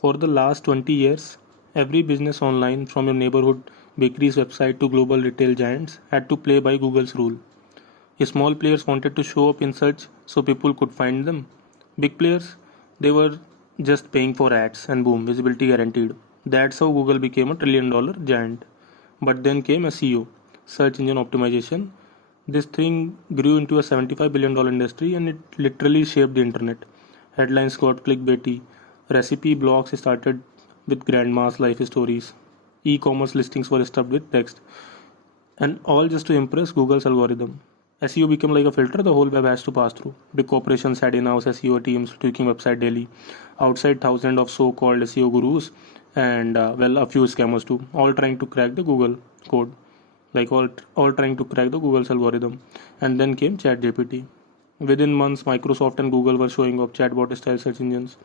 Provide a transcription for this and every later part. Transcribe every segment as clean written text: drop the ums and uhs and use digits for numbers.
For the last 20 years, every business online, from your neighborhood bakery's website to global retail giants, had to play by Google's rule. Small players wanted to show up in search so people could find them. Big players, they were just paying for ads and boom, visibility guaranteed. That's how Google became a $1 trillion giant. But then came SEO, search engine optimization. This thing grew into a $75 billion industry and it literally shaped the internet. Headlines got clickbaity, recipe blogs started with grandma's life stories, e commerce listings were stuffed with text, and all just to impress Google's algorithm. SEO became like a filter the whole web has to pass through. Big corporations had in-house SEO teams tweaking website daily. Outside thousands of so-called SEO gurus and a few scammers too, all trying to crack the Google code, like all trying to crack the Google's algorithm. And then came ChatGPT. Within months, Microsoft and Google were showing up chatbot-style search engines.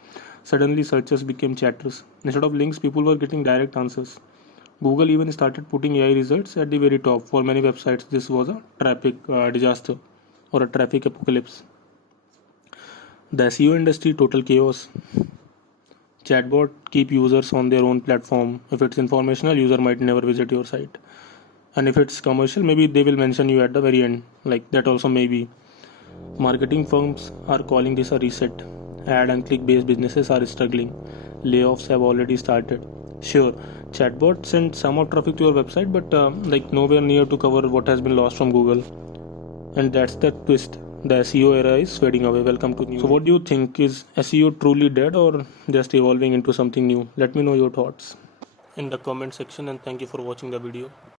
Suddenly, searches became chatters. Instead of links, people were getting direct answers. Google even started putting AI results at the very top. For many websites, this was a traffic disaster or a traffic apocalypse. The SEO industry, total chaos. Chatbot keep users on their own platform. If it's informational, user might never visit your site. And if it's commercial, maybe they will mention you at the very end. Like that also maybe. Marketing firms are calling this a reset. Ad and click based businesses are struggling. Layoffs have already started. Sure, chatbots send some of traffic to your website, but nowhere near to cover what has been lost from Google. And that's the twist. The SEO era is fading away. Welcome to new. So, what do you think? Is SEO truly dead or just evolving into something new? Let me know your thoughts in the comment section, and thank you for watching the video.